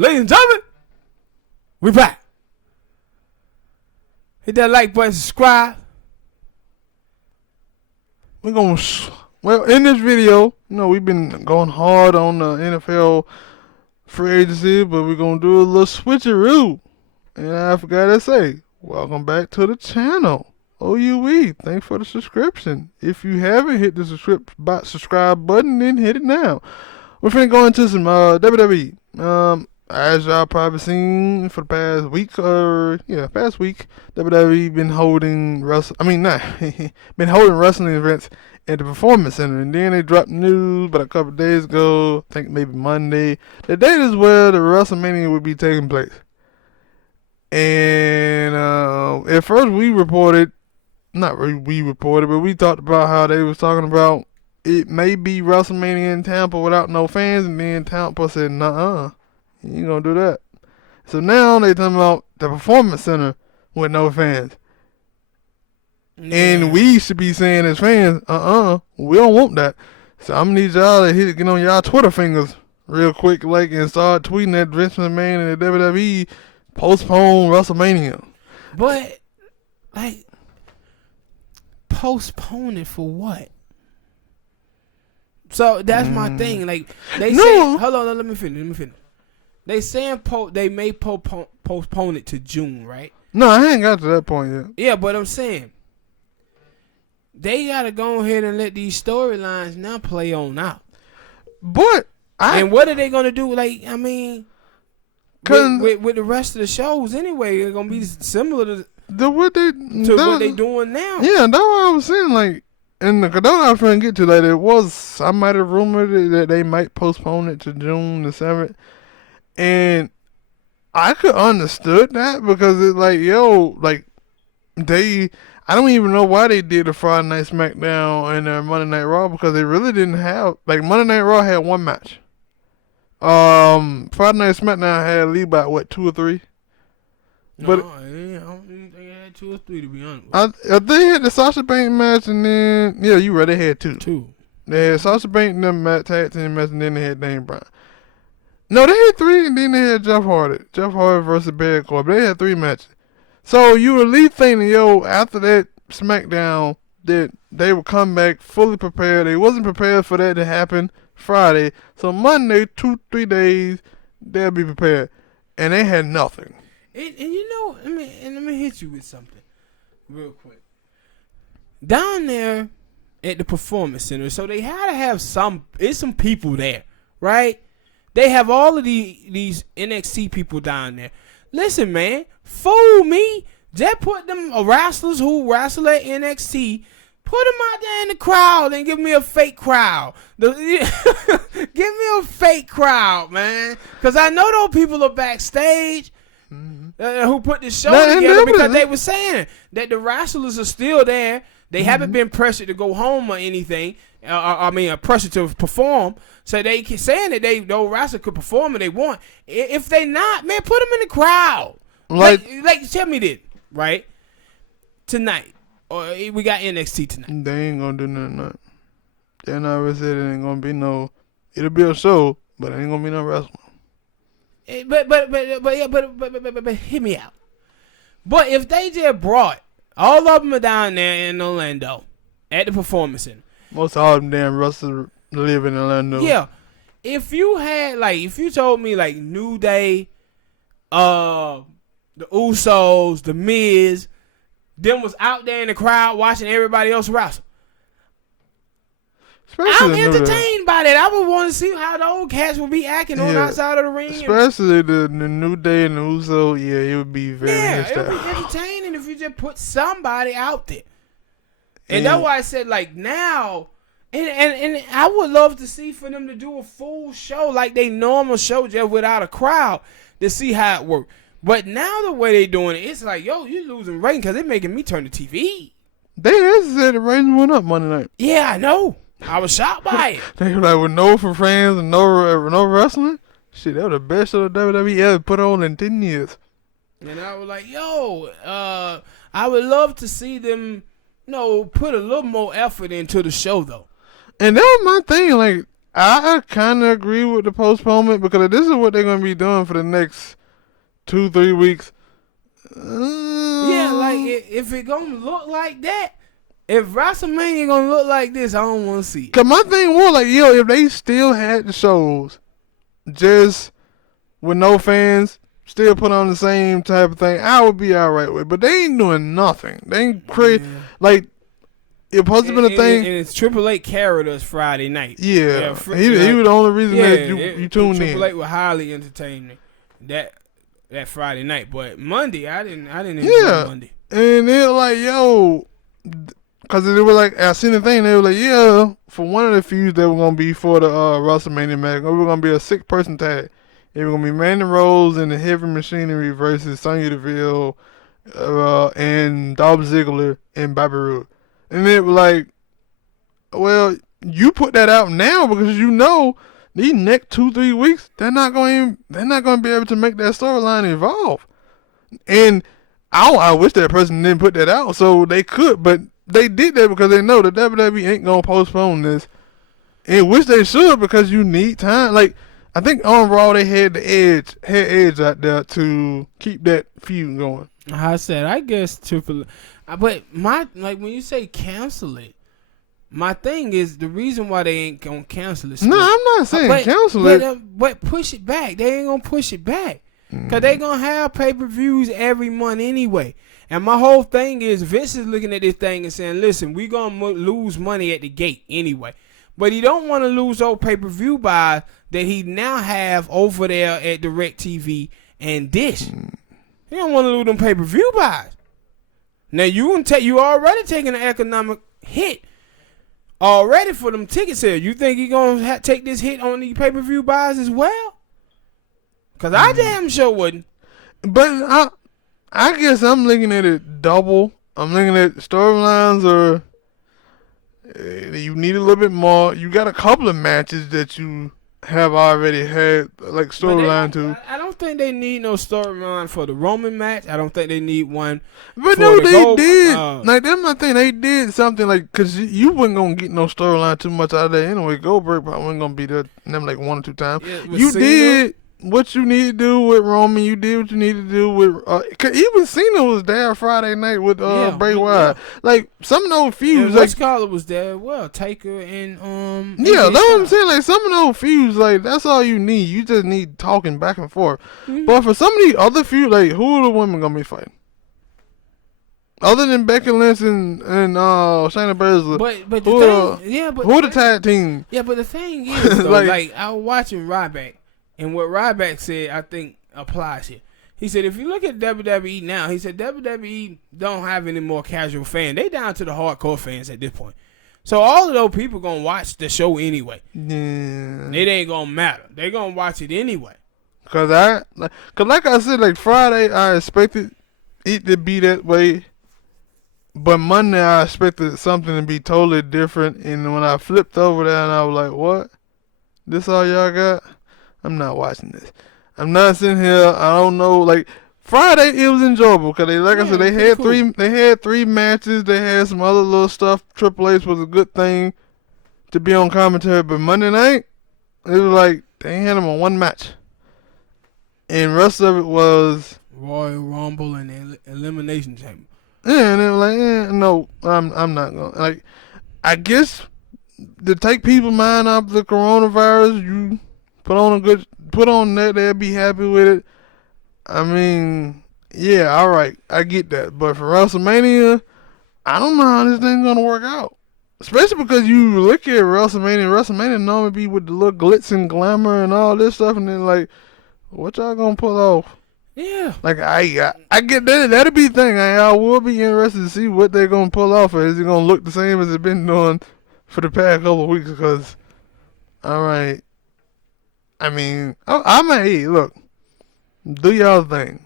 Ladies and gentlemen, we back. Hit that like button, subscribe. We're going to, in this video, we've been going hard on the NFL free agency, but we're going to do a little switcheroo. And I forgot to say, welcome back to the channel. OUE, thanks for the subscription. If you haven't hit the subscribe button, then hit it now. We're finna go into some WWE. As y'all probably seen for the past week, WWE been holding been holding wrestling events at the Performance Center, and then they dropped news about a couple of days ago, I think maybe Monday, the date is where the Wrestlemania would be taking place. And at first we reported, but we talked about how they was talking about it may be WrestleMania in Tampa without no fans, and then Tampa said, nuh-uh. You ain't gonna do that. So now they talking about the Performance Center with no fans. Yeah. And we should be saying as fans, we don't want that. So I'm gonna need y'all to get on y'all Twitter fingers real quick, and start tweeting at Vince McMahon and the WWE postpone WrestleMania. But, postpone it for what? So that's my thing. They say, hold on, let me finish. They saying they may postpone it to June, right? No, I ain't got to that point yet. Yeah, but I'm saying they gotta go ahead and let these storylines now play on out. But and what are they gonna do? With the rest of the shows anyway, they're gonna be similar to what they doing now. Yeah, that's what I was saying. And that's what I was trying to get to. I might have rumored that they might postpone it to June the 7th. And I could understood that because it's I don't even know why they did the Friday Night SmackDown and Monday Night Raw, because they really didn't have, Monday Night Raw had one match. Friday Night SmackDown had lead by 2 or 3. But I don't think they had 2 or 3 to be honest. They had the Sasha Banks match, and then you right, they had 2. 2. They had Sasha Banks and them tag team match, and then they had Daniel Bryan. No, they had 3, and then they had Jeff Hardy. Jeff Hardy versus Baron Corbin. They had 3 matches. So you would at least think, after that SmackDown, that they would come back fully prepared. They wasn't prepared for that to happen Friday. So Monday, 2-3 days, they'll be prepared. And they had nothing. And let me hit you with something real quick. Down there at the Performance Center, so they had to have some people there, right? They have all of these NXT people down there. Listen, man, fool me. Just put them wrestlers who wrestle at NXT, put them out there in the crowd and give me a fake crowd. Give me a fake crowd, man. Because I know those people are backstage who put this show together, because they were saying that the wrestlers are still there. They haven't been pressured to go home or anything. Pressured to perform. So they keep saying that those wrestlers could perform if they want. If they not, man, put them in the crowd. Tell me this, right? Tonight, or we got NXT tonight. They ain't gonna do nothing. They already said it ain't gonna be no. It'll be a show, but it ain't gonna be no wrestling. But hear me out. But if they just brought all of them down there in Orlando at the Performance Center. Most all them damn wrestlers live in Orlando. Yeah. If you had, if you told me, New Day, the Usos, the Miz, them was out there in the crowd watching everybody else wrestle, I'm entertained by that. I would want to see how the old cats would be acting on the outside of the ring. Especially the New Day and the Usos, it would be very it would be entertaining if you just put somebody out there. And that's why I said, now, and I would love to see for them to do a full show like they normal show, just without a crowd, to see how it works. But now the way they doing it, it's you losing rating because they're making me turn the TV. They said the ratings went up Monday night. Yeah, I know. I was shocked by it. They were with no for fans and no wrestling. Shit, that was the best show the WWE ever put on in 10 years. And I was like, I would love to see them, put a little more effort into the show, though. And that was my thing. I kind of agree with the postponement because this is what they're going to be doing for the next 2-3 weeks. Yeah, like if it gonna look like that, if WrestleMania gonna look like this, I don't want to see it. Cause my thing was like, yo, if they still had the shows, just with no fans, still put on the same type of thing, I would be alright with. But they ain't doing nothing. They ain't create like it supposed to be a thing. And it's Triple H carried us Friday night. Yeah, he was the only reason that you tuned in. Triple H was highly entertaining that Friday night, but Monday I didn't enjoy Monday. And they're like, yo, because they were like, I seen the thing. They were like, yeah, for one of the feuds that were gonna be for the WrestleMania match, we were gonna be a 6-person tag. It was gonna be Mandy Rose and the Heavy Machinery versus Sonya Deville and Dolph Ziggler and Bobby Roode. And it was like, well, you put that out now because you know these next 2-3 weeks they're not going to be able to make that storyline evolve. And I wish that person didn't put that out so they could, but they did that because they know the WWE ain't gonna postpone this, and which they should because you need time. Like I think on Raw they had Edge out there to keep that feud going. I said, I guess Triple, but when you say cancel it, my thing is the reason why they ain't gonna cancel it. No, I'm not saying cancel it, but push it back. They ain't gonna push it back because they gonna have pay-per-views every month anyway. And my whole thing is Vince is looking at this thing and saying, listen, we gonna lose money at the gate anyway. But he don't want to lose those pay-per-view buys that he now have over there at DirecTV and Dish. He don't want to lose them pay-per-view buys. Now you already taking an economic hit already for them ticket sales. You think he gonna take this hit on the pay-per-view buys as well? Cause I damn sure wouldn't. But I guess I'm looking at it double. I'm looking at storylines or you need a little bit more. You got a couple of matches that you have already had like storyline to. I don't think they need no storyline for the Roman match. I don't think they need one. But no, they did. Like that's my thing. They did something like because you wasn't gonna get no storyline too much out of that anyway. Goldberg probably wasn't gonna be there them like 1 or 2 times. Yeah, you did what you need to do with Roman. You did what you need to do with. Cause even Cena was there Friday night with Bray Wyatt. Yeah. Like some of those feuds, like Scarlett was there. Well, Taker and Yeah, that's what I'm saying. Like some of those feuds, like that's all you need. You just need talking back and forth. Mm-hmm. But for some of these other feuds, like who are the women gonna be fighting? Other than Becky Lynch and Shayna Baszler, but the thing, who are the tag team? Yeah, but the thing is, though, like I was watching Ryback. And what Ryback said, I think, applies here. He said, if you look at WWE now, he said WWE don't have any more casual fans. They down to the hardcore fans at this point. So all of those people going to watch the show anyway. Yeah. It ain't going to matter. They going to watch it anyway. Cause like I said, like Friday, I expected it to be that way. But Monday, I expected something to be totally different. And when I flipped over there and I was like, what? This all y'all got? I'm not watching this. I'm not sitting here. I don't know. Like Friday, it was enjoyable because I said, they had cool. They had 3 matches. They had some other little stuff. Triple H was a good thing to be on commentary. But Monday night, it was like they had him on 1 match, and the rest of it was Royal Rumble and Elimination Chamber. Yeah, and they were like, no, I'm not gonna. Like, I guess to take people's mind off the coronavirus, you put on that, they'll be happy with it. I mean, yeah, all right, I get that. But for WrestleMania, I don't know how this thing's gonna work out. Especially because you look at WrestleMania normally be with the little glitz and glamour and all this stuff, and then like, what y'all gonna pull off? Yeah. Like I get that. That'll be the thing. I will be interested to see what they're gonna pull off. Is it gonna look the same as it's been doing for the past couple of weeks? Because, all right. I mean, I might look. Do y'all thing.